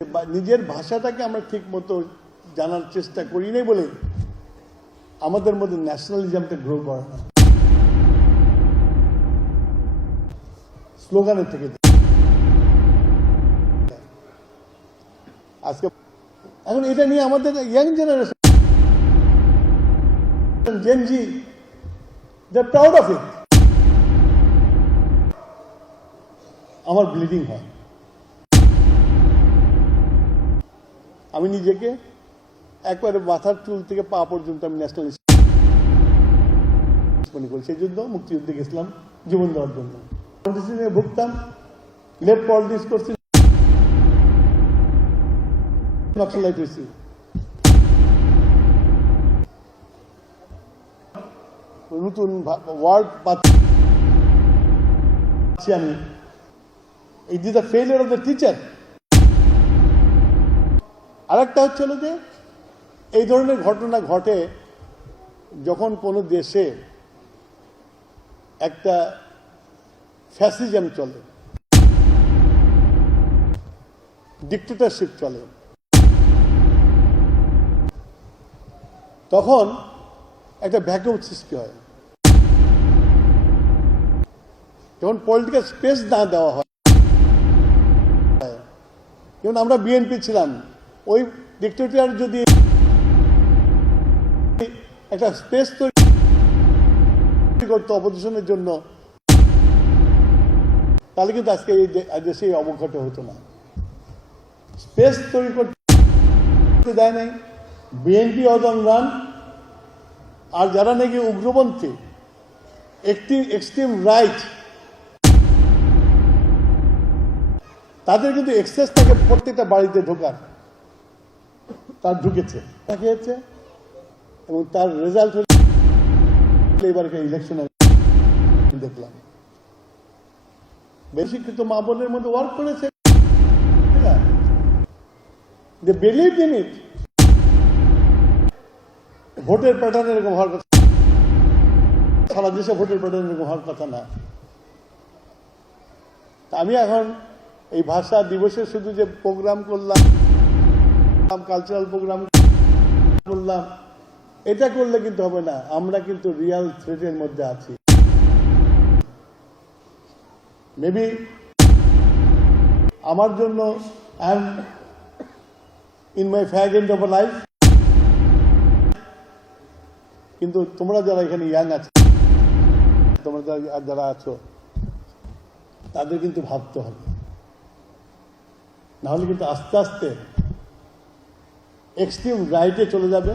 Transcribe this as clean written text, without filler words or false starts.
নিজের ভাষাটাকে আমরা ঠিক মতো জানার চেষ্টা করি নাই বলে আমাদের মধ্যে ন্যাশনালিজমটা গ্রো করে না। স্লোগানের থেকে আজকে এখন এটা নিয়ে আমাদের young generation Gen Z they are proud of it. আমার ব্লিডিং হয়, আমি নিজেকে একবারে মাথার চুল থেকে পা পর্যন্ত আমি ন্যাশনালিস্ট মনে করি। সেই জন্য মুক্তিযুদ্ধে গেছিলাম জীবন দেওয়ার জন্য। ভুগতাম, লেফট পলিটিক্স করছি, নক্সালাইট হয়েছি। নতুন ওয়ার্ড পাচ্ছি আমি। It is the failure of the teacher. আরেকটা হচ্ছিল যে এই ধরনের ঘটনা ঘটে যখন কোনো দেশে একটা ফ্যাসিজম চলে, ডিক্টেটরশিপ চলে, তখন একটা ভ্যাকুয়াম সৃষ্টি হয়। যখন পলিটিক্যাল স্পেস না দেওয়া হয়, যেমন আমরা বিএনপি ছিলাম, ওই ডিক্টেটর যদি একটা স্পেস তৈরি করতো অপোজিশনের জন্য, তাহলে কিন্তু আজকে এই দেশে অবঘটে হতো না। স্পেস তৈরি করতে দেয় নাই বিএনপি অদন রান। আর যারা নাকি উগ্রপন্থী, এক্সট্রিম রাইট, তাদের কিন্তু এক্সেস থাকে প্রত্যেকটা বাড়িতে ঢোকার। তার ঢুকেছে, খেয়েছে, এবং তার রেজাল্ট হল এবারকার ইলেকশনে দেখলাম বেশি শিক্ষিত মা বোনের মধ্যে ওয়ার্ক করেছে। They believe in it. ভোটের প্যাটার্ন এরকম হওয়ার কথা, সারা দেশে ভোটের প্যাটার্ন এরকম হওয়ার কথা না। আমি এখন এই ভাষা দিবসে শুধু যে প্রোগ্রাম করলাম, কালচারাল প্রোগ্রাম করলাম, এটা করলে কিন্তু হবে না। আমরা কিন্তু রিয়াল থ্রেটের মধ্যে আছি। মেবি আমার জন্য I am in my fag end of life, কিন্তু তোমরা যারা এখানে ইয়াং আছো, তোমরা যারা আছো, তাদের কিন্তু ভাবতে হবে, নাহলে কিন্তু আস্তে আস্তে এক্সট্রিম রাইটে চলে যাবে।